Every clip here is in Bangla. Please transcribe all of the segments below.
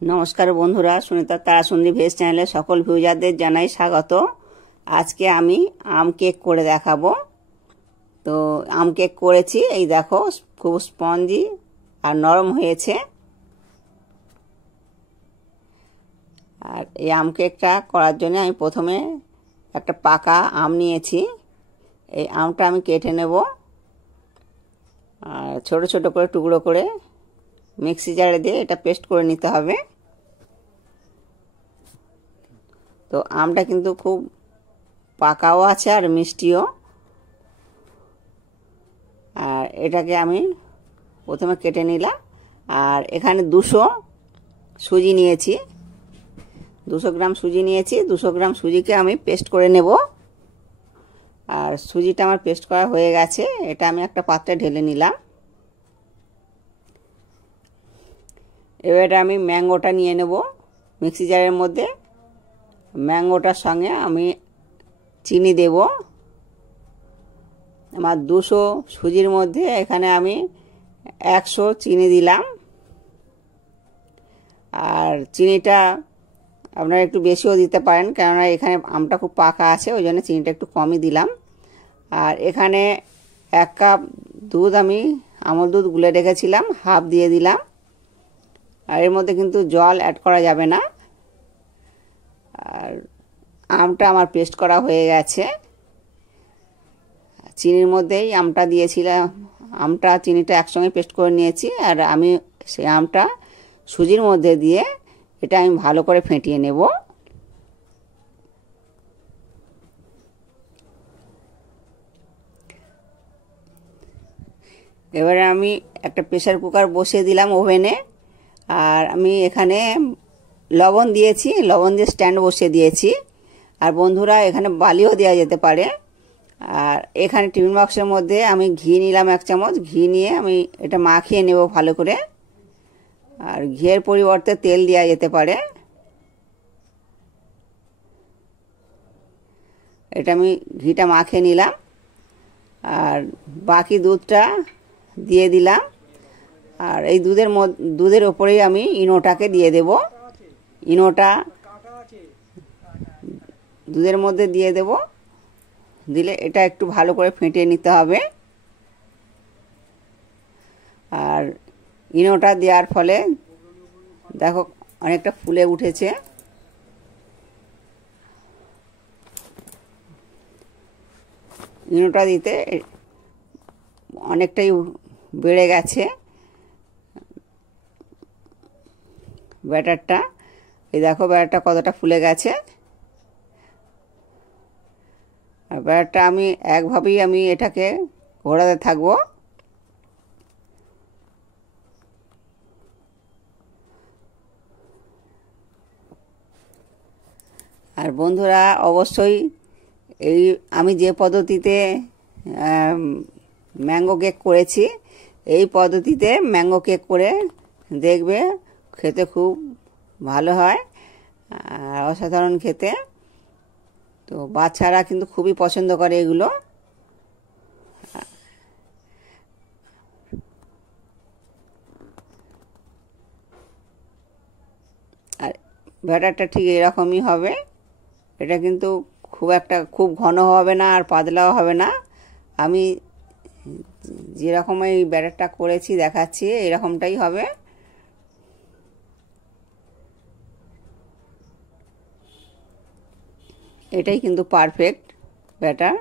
নমস্কার বন্ধুরা, সুনিতা তারাসুন্দরী ভেজ চ্যানেলে সকল ভিউজারদের জানাই স্বাগত। আজকে আমি আম কেক করে দেখাবো। তো আম কেক করেছি, এই দেখো খুব স্পঞ্জি আর নরম হয়েছে। আর এই আম কেকটা করার জন্য আমি প্রথমে একটা পাকা আম নিয়েছি। এই আমটা আমি কেটে নেব আর ছোট ছোট করে টুকরো করে মিক্সি জারে দিয়ে এটা পেস্ট করে নিতে হবে। তো আমটা কিন্তু খুব পাকাও আছে আর মিষ্টিও। আর এটাকে আমি প্রথমে কেটে নিলাম। আর এখানে 200 সুজি নিয়েছি, 200 গ্রাম সুজি নিয়েছি। 200 গ্রাম সুজিকে আমি পেস্ট করে নেব। আর সুজিটা আমার পেস্ট করা হয়ে গেছে, এটা আমি একটা পাত্রে ঢেলে নিলাম। এবার আমি ম্যাঙ্গোটা নিয়ে নেব মিক্সি জারের মধ্যে। ম্যাঙ্গোটার সঙ্গে আমি চিনি দেব। আমার 200 সুজির মধ্যে এখানে আমি 100 চিনি দিলাম। আর চিনিটা আপনারা একটু বেশিও দিতে পারেন, কেননা এখানে আমটা খুব পাকা আছে, ওই জন্য চিনিটা একটু কমই দিলাম। আর এখানে 1 কাপ দুধ আমি আমল দুধ গুলে রেখেছিলাম, হাফ দিয়ে দিলাম। আর এর মধ্যে কিন্তু জল অ্যাড করা যাবে না। আর আমটা আমার পেস্ট করা হয়ে গেছে। চিনির মধ্যেই আমটা দিয়েছিলাম, আমটা চিনিটা একসঙ্গে পেস্ট করে নিয়েছি। আর আমি সেই আমটা সুজির মধ্যে দিয়ে এটা আমি ভালো করে ফেটিয়ে নেব। এবারে আমি একটা প্রেসার কুকার বসিয়ে দিলাম ওভেনে। আর আমি এখানে লবণ দিয়েছি, লবণ দিয়ে স্ট্যান্ড বসিয়ে দিয়েছি। আর বন্ধুরা, এখানে বালিও দেওয়া যেতে পারে। আর এখানে টিফিন বক্সের মধ্যে আমি ঘি নিলাম 1 চামচ। ঘি নিয়ে আমি এটা মাখিয়ে নেব ভালো করে। আর ঘিয়ের পরিবর্তে তেল দেওয়া যেতে পারে। এটা আমি ঘিটা মাখিয়ে নিলাম। আর বাকি দুধটা দিয়ে দিলাম। আর এই দুধের ওপরেই আমি ইনোটাকে দিয়ে দেব। ইনোটা দুধের মধ্যে দিয়ে দেব। দিলে এটা একটু ভালো করে ফেটিয়ে নিতে হবে। আর ইনোটা দেওয়ার ফলে দেখো অনেকটা ফুলে উঠেছে। ইনোটা দিতে অনেকটাই বেড়ে গেছে ব্যাটারটা। এই দেখো ব্যাটারটা কতটা ফুলে গেছে। আর ব্যাটারটা আমি একভাবেই আমি এটাকে ঘোরাতে থাকবো। আর বন্ধুরা, অবশ্যই এই আমি যে পদ্ধতিতে ম্যাঙ্গো কেক করেছি, এই পদ্ধতিতে ম্যাঙ্গো কেক করে দেখবে, খেতে খুব ভালো হয় আর অসাধারণ খেতে। তো বাচ্চারা কিন্তু খুবই পছন্দ করে এগুলো। আর ব্যাটারটা ঠিক এরকমই হবে। এটা কিন্তু খুব ঘন হবে না আর পাতলাও হবে না। আমি যেরকম এই ব্যাটারটা করেছি দেখাচ্ছি, এরকমটাই হবে। এটাই কিন্তু পারফেক্ট ব্যাটার।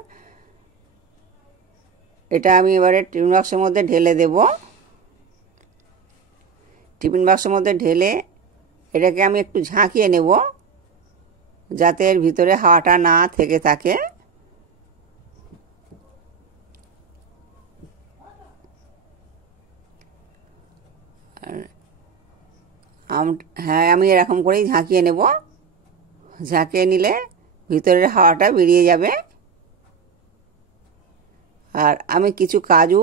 এটা আমি এবারে টিফিন বক্সের মধ্যে ঢেলে দেব। টিফিন বক্সের মধ্যে ঢেলে এটাকে আমি একটু ঝাঁকিয়ে নেব, যাতে এর ভিতরে হাওয়াটা না থেকে থাকে। হ্যাঁ, আমি এরকম করেই ঝাঁকিয়ে নেব। ঝাঁকিয়ে নিলে ভিতরের হাওয়াটা বেরিয়ে যাবে। আর আমি কিছু কাজু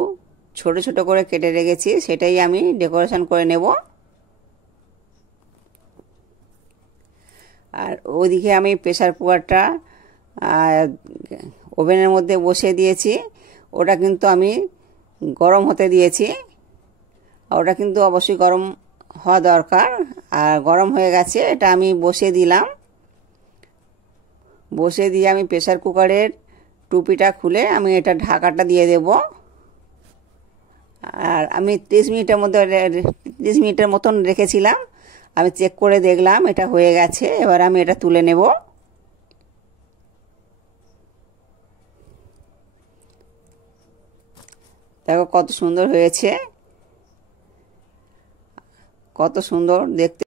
ছোট ছোট করে কেটে রেখেছি, সেটাই আমি ডেকোরেশন করে নেব। আর ওইদিকে আমি প্রেসার কুকারটা ওভেনের মধ্যে বসিয়ে দিয়েছি। ওটা কিন্তু আমি গরম হতে দিয়েছি। ওটা কিন্তু অবশ্যই গরম হওয়া দরকার। আর গরম হয়ে গেছে, এটা আমি বসিয়ে দিলাম। বসিয়ে দিয়ে আমি প্রেসার কুকারের টুপিটা খুলে আমি এটা ঢাকাটা দিয়ে দেব। আর আমি 30 মিনিটের মতন রেখেছিলাম। আমি চেক করে দেখলাম এটা হয়ে গেছে। এবার আমি এটা তুলে নেব। দেখো কত সুন্দর হয়েছে, কত সুন্দর দেখতে।